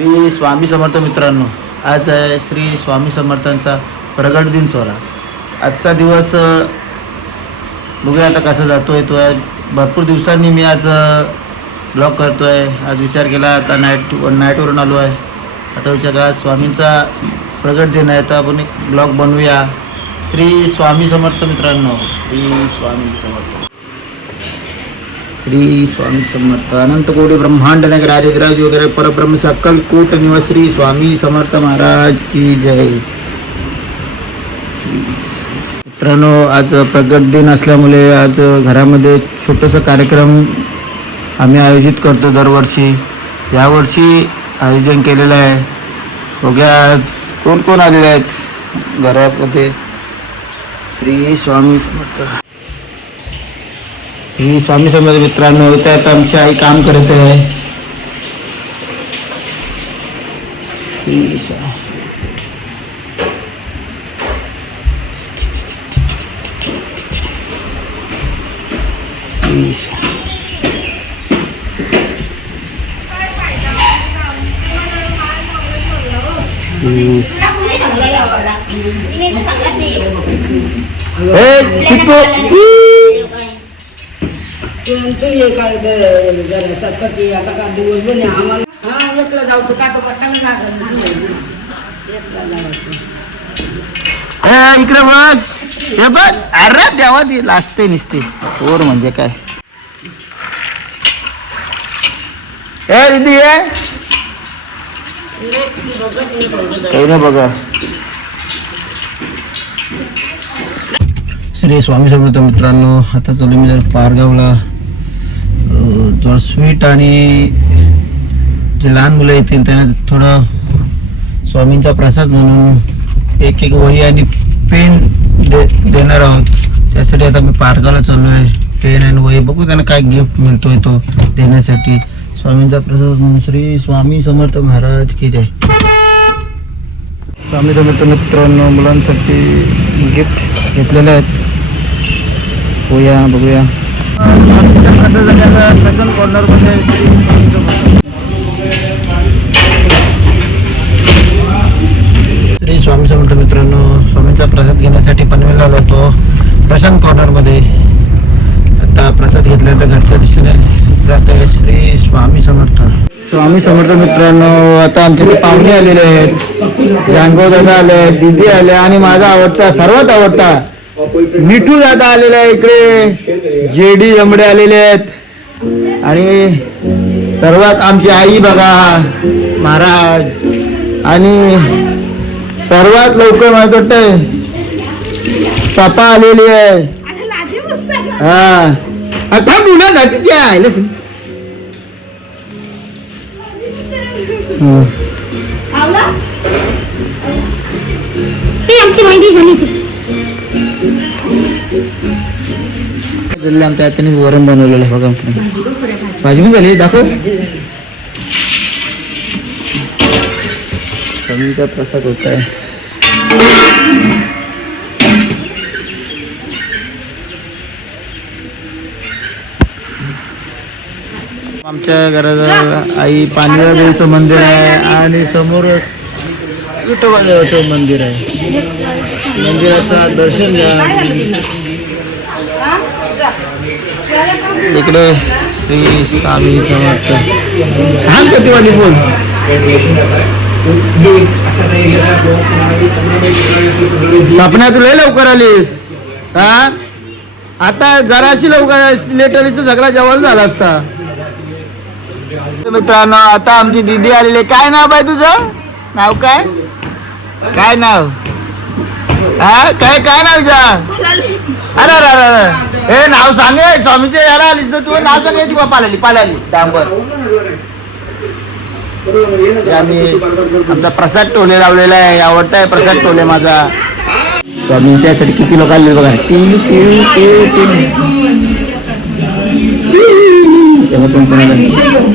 श्री स्वामी समर्थ मित्रांनो, आज आहे श्री स्वामी समर्थांचा प्रगट दिन सोहळा. आजचा दिवस बघूया आता कसा जातोय. तो भरपूर दिवसांनी मी आज ब्लॉग करतोय. आज विचार केला, आता नाईटवरून आलो आहे. आता विचार केला स्वामींचा प्रगट दिन आहे, तर आपण एक ब्लॉग बनवूया. श्री स्वामी समर्थ मित्रांनो, श्री स्वामी समर्थ, श्री स्वामी समर्थ. अनंत कोटी ब्रह्मांड नगर आदिराज वगैरे परब्रह्म सकल कूट निवास श्री स्वामी समर्थ महाराज की जय. मित्रांनो, आज प्रगट दिन असल्यामुळे आज घरामध्ये छोटंसं कार्यक्रम आम्ही आयोजित करतो दरवर्षी. यावर्षी आयोजन केलेलं आहे. बघूया कोण कोण आलेले आहेत घरामध्ये. श्री स्वामी समर्थ, श्री स्वामी समर्थ मित्रांनो. त्यात आमची आई काम करत आहे. चिक्कू काय आता का दिवस बने आम्हाला एकला जाऊ का तर बसायला इकडे बघ, हे बघ. अरे देवा, ती लाजते निसते पोर म्हणजे काय. ए दीदी, काही नाही बघा. श्री स्वामी समर्थ मित्रांनो, आता चालू मी जर पारगावला. थोडं स्वीट आणि जे लहान मुलं येतील त्यांना थोडं स्वामींचा प्रसाद म्हणून एक एक वही आणि पेन देणार आहोत. त्यासाठी आता मी पारगावला चाललो आहे. पेन आणि वही बघू त्यांना काय गिफ्ट मिळतोय तो देण्यासाठी. स्वामींचा प्रसाद म्हणून श्री स्वामी समर्थ महाराज की जय. स्वामी समर्थ मित्रांनो, मुलांसाठी गिफ्ट घेतलेले आहेत. होया बघूया. प्रसाद झाल्याला प्रसन्न कॉर्नरमध्ये श्री स्वामी समर्थ, श्री स्वामी समर्थ मित्रांनो. स्वामींचा प्रसाद घेण्यासाठी पनवेलला आलो होतो प्रशांत कॉर्नरमध्ये. आता प्रसाद घेतल्यानंतर घरच्या दिशेने जात आहे. श्री स्वामी समर्थ, स्वामी समर्थ मित्रांनो. आता आमचे पाहुणे आलेले आहेत. जांगो दादा आले, दीदी आले आणि माझा आवडता, सर्वात आवडता मिठू दादा आलेला आहे. इकडे जेडी जमडे आलेले आहेत आणि सर्वात आमची आई बघा महाराज. आणि सर्वात लवकर मला वाटतं सपा आलेली आहे. हा आता पुन्हा जायचं आहे. आमच्या हाताने वरण बनवलेलं आहे बघा. भाजी पण झाली, दाखव. स्वामींचा प्रसाद होत आहे. आमच्या घरात आई पांढऱ्या देवीचं मंदिर आहे आणि समोरच विठोबा देवाचं मंदिर आहे. मंदिराचं दर्शन घ्या. इकडे श्री स्वामी समर्थ. हा कधीवाली बोल. सपना तुला लवकर आलीस हा. आता जराशी लवकर लेट आलीस तर सगळा जवळ झाला असता. मित्रांनो, आता आमची दीदी आलेली. काय नाव आहे तुझं? नाव काय? काय नाव? हा काय काय नाव विचार. अरे अरे अरे, हे नाव सांगे. स्वामीच्या याला आलीस तर तू नाव सांगे. ती पालाली पालाली डांबर. आम्ही आमचा प्रसाद टोले लावलेला आहे. आवडता आहे प्रसाद टोले माझा. स्वामींच्या साठी किती लोक आले बघा.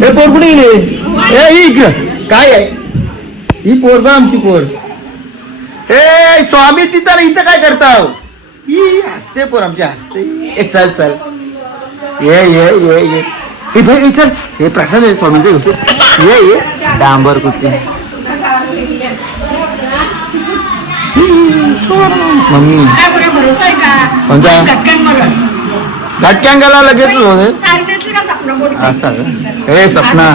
हे पोर कुठे गेले? हे इकडं काय आहे? ही पोर बा आमची पोर. हे स्वामी तिथं इथं काय करता? ही हसते पोर आमची हसते. चल चल ये ये ये ये. हे भाई चल, हे प्रसाद आहे स्वामींचा. ये ये डांबर कुठे मम्मी काय बरं भरोसा आहे का कोणता झटकन मरण झटक्यान गेला लगेच होते सारखेच का सपना बोलते असं हे सपना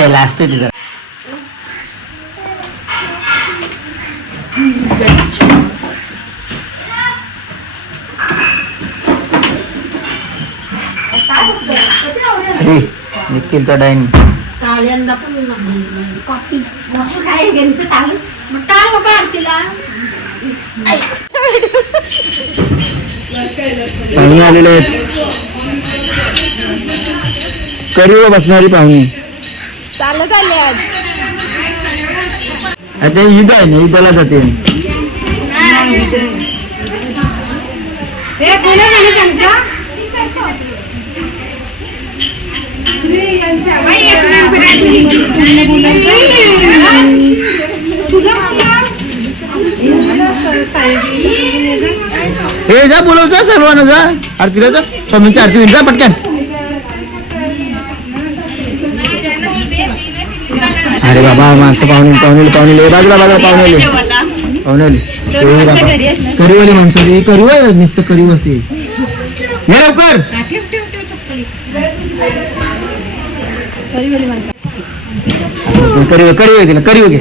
लास्ट आहे तिथं अरे निखिलचा डाईन टाळ्यांदा पण काय घ्यायचं टाळच मग टाळ नको आरतीला पाहुणे आलेले आहेत करीवर बसणारी पाहुणी चालत आले आज आता ईद आहे ना ईदाला जाते हे बोला ना त्यांचा हे जा बोलव जा सर्वांना जा आरतीला जा स्वामींची आरती होईल जा पटकन अरे बाबा माणसं पाहुणे बाजूला पाहुणे करीवाली माणसं करीवा नुसतं करीव असते हे लवकर करीव तिला करीव घे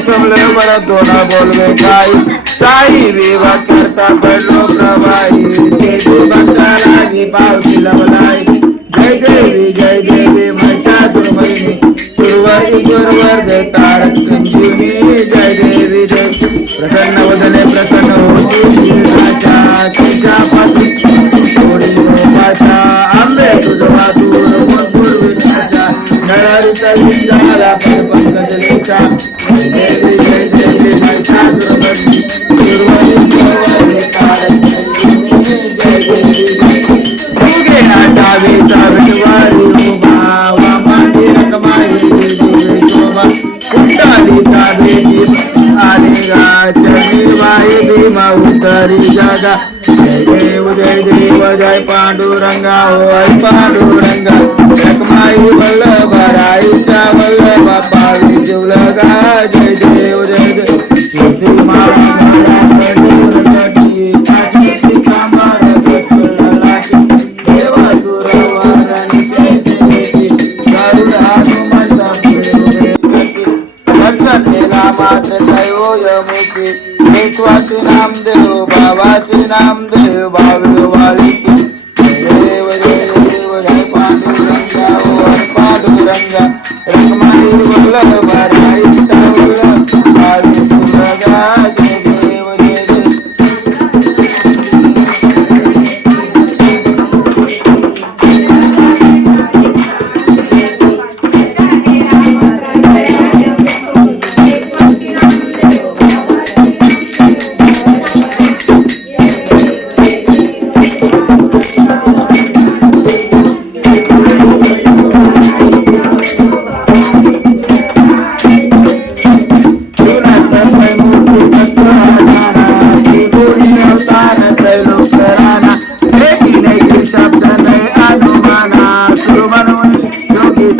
समलं परत दोना बोलवे काही साई विवाद करता पडलो प्रवाही देवी भक्ता लागी पावती लवलाई जय देवी महिषा दुर्मयी सुरवाती गुरुवर्ग तारक संजीवनी जय देवी जय प्रसन्न वदने प्रसन्न होती तुझ्या पासून थोडी भाषा आंबे तुझा दूर मधुर विनाशा नरारीचा विचारा पंकज लेखा जय देवी महिषा दुर्मयी सुरवाती गुरुवर्ग तारक संजीवनी जय देवी तुगे आटावेचा विटवारी उभा वामाटी रकमाई देवी शोभा कुट्टाली काबेजी आलेगा चरणी वाई भीमा उतरी जागा जय देव जय पांडुरंगा होय पांडुरंगा रकमाई वल्लभ राईचा वल्लभ पावी जीवलगा जय देव तुझी मात्र दैवयमुखी विश्वासी नामदेव बाबाचे नामदेव भावी वाळीची देव जय पांडुरंगा होय पांडुरंगा रखमाई वल्लभ राईचा वल्लभ भावी तुलगा जय देव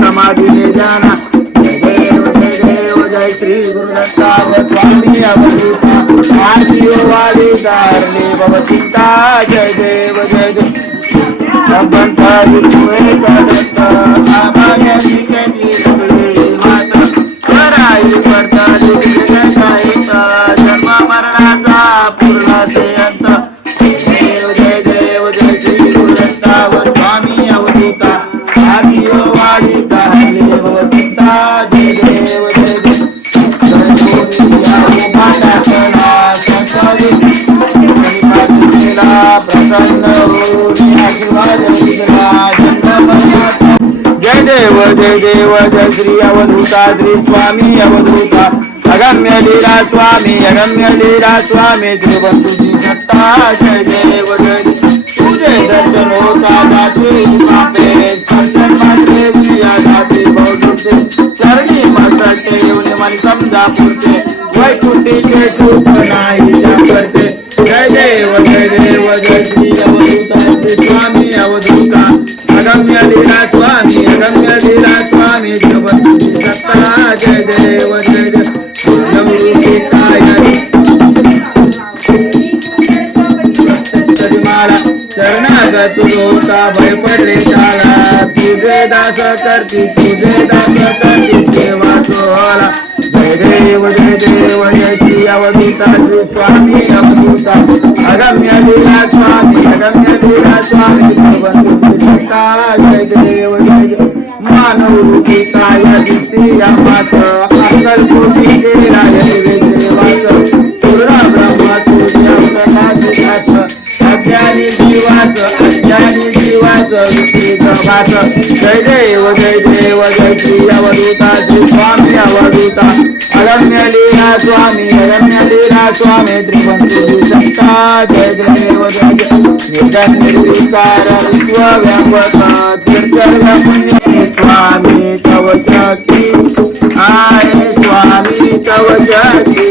समाधि जाना देव जय श्री गुरुदत्ता स्वामी अवधूता आदियो वाली धारणी भवचिता जय देव पंथा विपुळे दत्त आमाया शिकनी सगळे माता कराई करता साहिता जन्म मरणाचा पूर्ण ते अंत देव जय श्री गुरुदत्ता स्वामी अवधूता आदियो वाली धारणी भवचिता जय देव प्रसन्न आशीर्वाद जय देव जय श्री अवधूता श्री स्वामी अवधूता अगम्य लीला स्वामी तिरुवंतुजी सत्ता जय देव तुझे दर्शन होता जाते पापे दर्शन मात्र प्रिया जाते बहुते चरणी मस्तक येऊन मन समजा पुरते वैकुंठीचे चूक नाही करते जय देव जय श्री अवधूता श्री स्वामी अवधूता अगम्य लीला स्वामी तिरुवंतुजी सत्ता जय देव शरणागत होता भय पडले झाला तुझे दास करती सेवा सोहळा जय देव जय श्री अवधूता श्री स्वामी अवधूता अगम्य लीला स्वामी तिरुवंतुजी सत्ता जय देव मानव रूपी काय दिसती मात अक्कल कोटी केला देवास तुरा ब्रह्मा तुझ्या अवतरणाची अज्ञानी जीवाच विपरीत जय देव जय श्री अवधूता श्री स्वामी अवधूता अगम्य लीला स्वामी त्रिवंतुजी सत्ता जय देव निर्विकार विश्वव्यापक तीर्थव्यापुण्य स्वामी तव शक्ती आय स्वामी तव शक्ती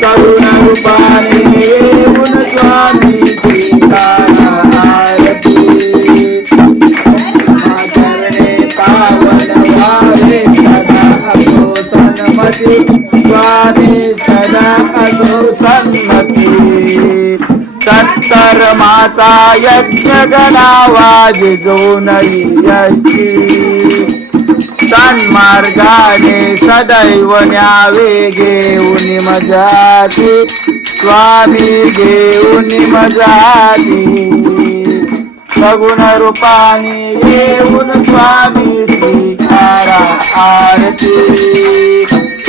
करुणा रूपाने येऊन स्वामी आरती चरणे पावन व्हावे सदा असो सन्मती स्वामी सदा असो सन्मती सत्कर्माचा यज्ञ गणावा जिजवून यष्टी सन्मार्गाने सदैव न्यावे घेऊन मजाती स्वामी घेऊन मजाती सगुण रूपाने येऊन स्वामी स्वीकारा आरती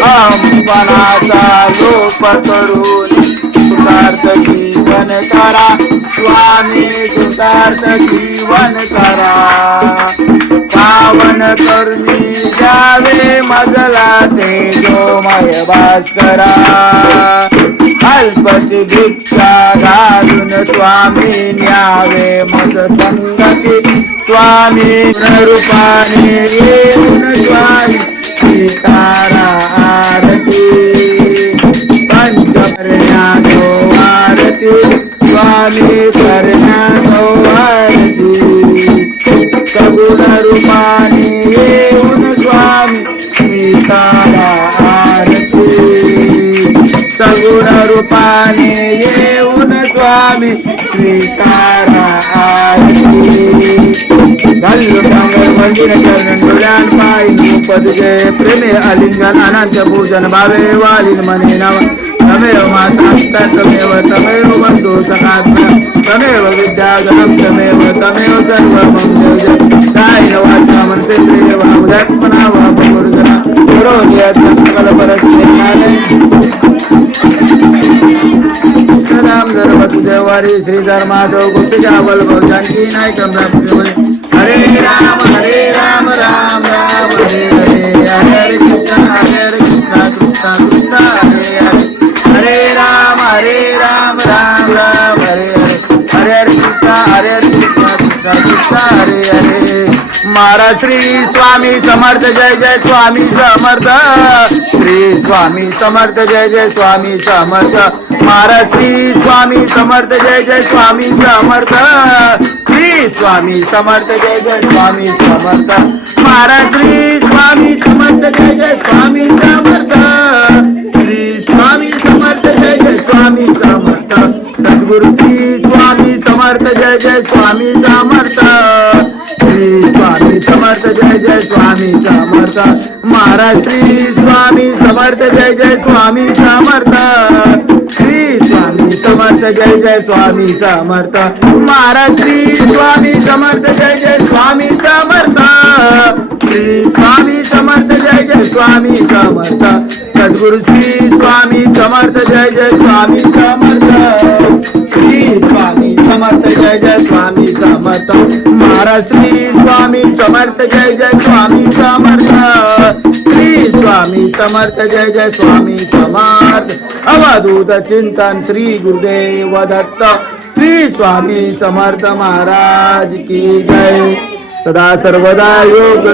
अहंपणाचा लोप करून सुखार्थ जीवन करा स्वामी सुखार्थ जीवन करा पावन करुणी जावे मजला तेजोमय भास्करा अल्पती भिक्षा घालून स्वामी न्यावे मज संगती स्वामी रूपाने येऊन स्वामी सीतारा आरती पंचकर्ण्याचो आरती स्वामी करण्याचो आरती सगुण रूपाने येऊन स्वामी सीतारा आरती सगुण रूपाने येऊन स्वामी स्वीकारा आरती घालून पांगर मंदिर चरण डोळ्यान पाय पद जय प्रेमे आलिंगन अनंत पूजन भावे वालिन मने नव तमेव माता पिता तमेव तमेव बंधु सखात्मा तमेव विद्याधरम तमेव तमेव सर्वं देव कायेन वाचा मनसेन्द्रिय वा उदात्मना वा प्रकृतिना करोमि यत्न सकल परस्मै राम धर्म देवारी श्रीधर माधव गोपिका बलभव जानकी नायक हरे राम राम राम हरे हरे हरे कृष्ण कृष्ण कृष्ण हरे हरे हरे राम राम राम हरे हरे हरे हरे कृष्ण कृष्ण कृष्ण हरे हरे महाराज श्री स्वामी समर्थ जय जय स्वामी समर्थ श्री स्वामी समर्थ जय जय स्वामी समर्थ महाराज श्री स्वामी समर्थ जय जय स्वामी समर्थ श्री स्वामी समर्थ जय जय स्वामी समर्थ महाराज श्री स्वामी समर्थ जय जय स्वामी समर्थ श्री स्वामी समर्थ जय जय स्वामी समर्थ सद्गुरु श्री स्वामी समर्थ जय जय स्वामी समर्थ श्री स्वामी समर्थ जय जय स्वामी समर्थ महाराज श्री स्वामी समर्थ जय जय स्वामी समर्थ श्री स्वामी समर्थ जय जय स्वामी समर्थ महाराज श्री स्वामी समर्थ जय जय स्वामी समर्थ श्री स्वामी समर्थ जय जय स्वामी समर्थ सद्गुरु श्री स्वामी समर्थ जय जय स्वामी समर्थ श्री स्वामी समर्थ जय जय स्वामी समर्थ महाराज श्री स्वामी समर्थ जय जय स्वामी समर्थ श्री स्वामी समर्थ जय जय स्वामी समर्थ अवधूत चिंतन श्री गुरुदेव दत्त श्री स्वामी समर्थ महाराज की जय सदा सर्वदा योग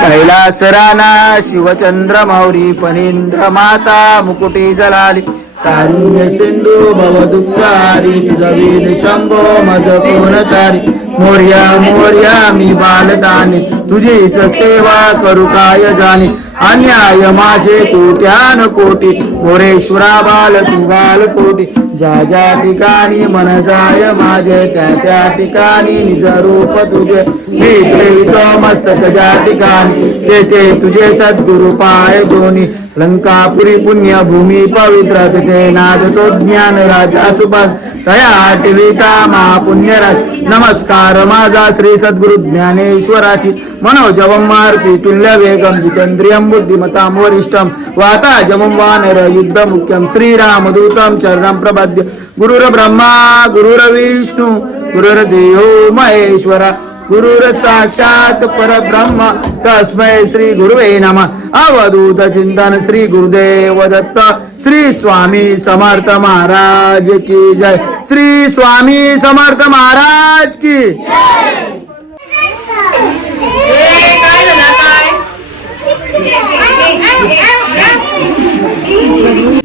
कैलास राणा शिवचंद्र मौरी फणींद्र माता मुकुटी जलाली कारुण्य सिंधू भव दुःखारी रवीन शंभो मज कोण तारी मोर्या मोर्या मी बालदानी तुझीच सेवा करू काय जाणे अन्याय माझे कोट्यान कोटी मोरेश्वरा बाल तुगाल कोटी ज्या ज्या ठिकाणी मन जाय माझे त्या त्या ठिकाणी निज रूप तुझे मी ठेवितो मस्तक ज्या ठिकाणी तेथे तुझे सद्गुरु पाय दोन्ही लंकापुरी पुण्य भूमी पवित्र तिथे नादतो ज्ञान राजा सुपद तया आठविता महापुण्यराज नमस्कार माझा श्री सद्गुरु ज्ञानेश्वराची मनोजवं मारुती तुल्य वेगम जितेंद्रियं बुद्धिमतां वरिष्ठं वाताजमं वानर युद्ध मुख्यं श्रीरामदूतं शरणं प्रपद्य गुरुर ब्रह्मा गुरुर विष्णु गुरुर्देवो महेश्वरा गुरुर साक्षात परब्रह्म तस्मै श्री गुरुवे नमः अवधूत चिंतन श्री गुरुदेव दत्त श्री स्वामी समर्थ महाराज की जय श्री स्वामी समर्थ महाराज की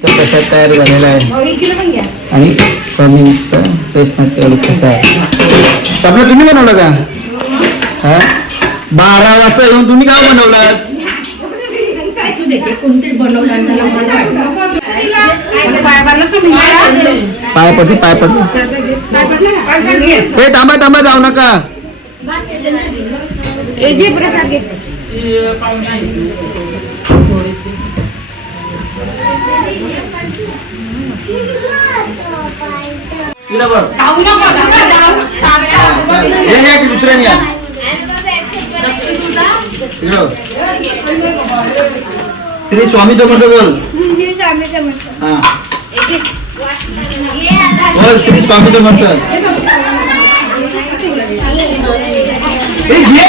प्रसाद तयार झालेला आहे आणि स्वामी प्रश्नाचे कसं आहे सगळं तुम्ही बनवलं का हा 12 वाजता येऊन तुम्ही काय बनवलं असू दे की कोणतरी बनवलं त्याला पाय पडते हे थांबा जाऊ नका. प्रसाद घे. तिला बघ हे या की दुसऱ्याने या. श्री स्वामी समर्थ बोल. हा बोल श्री स्वामी समर्थ. हे घे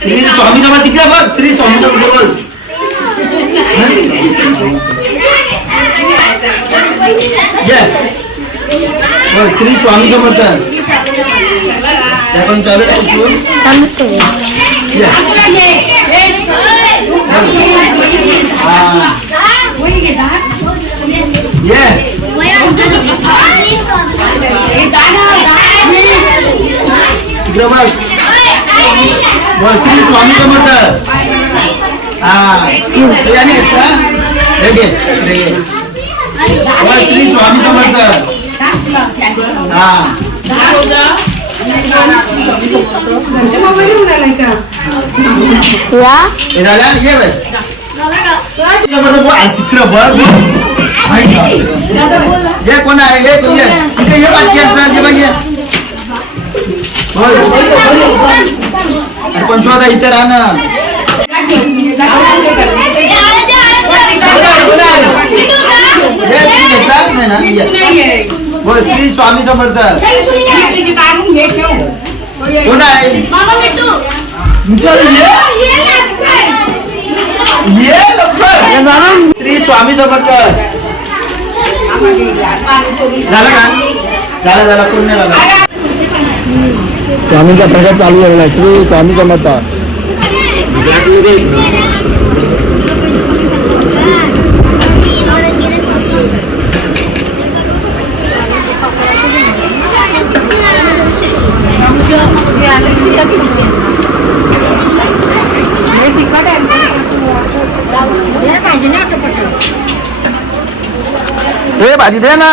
श्री स्वामी समर्थ तिकडे बघ. श्री स्वामी समर्थ बोल. बोल श्री स्वामी समर्थ. आपण चालू ठेवू. बोल श्री स्वामी समर्थ. बोल श्री स्वामी समर्थ. तिकडं बघ. हे कोण आहे हे तिथे हे बाकी पण शोधा इथे राहणं. बोल श्री स्वामी समर्थ. कोण आहे श्री स्वामी समर्थ. झालं का? झाला पूर्ण झाला. स्वामींचा प्रसाद चालू झालेला. श्री स्वामी समर्थ. हे भाजी दे ना.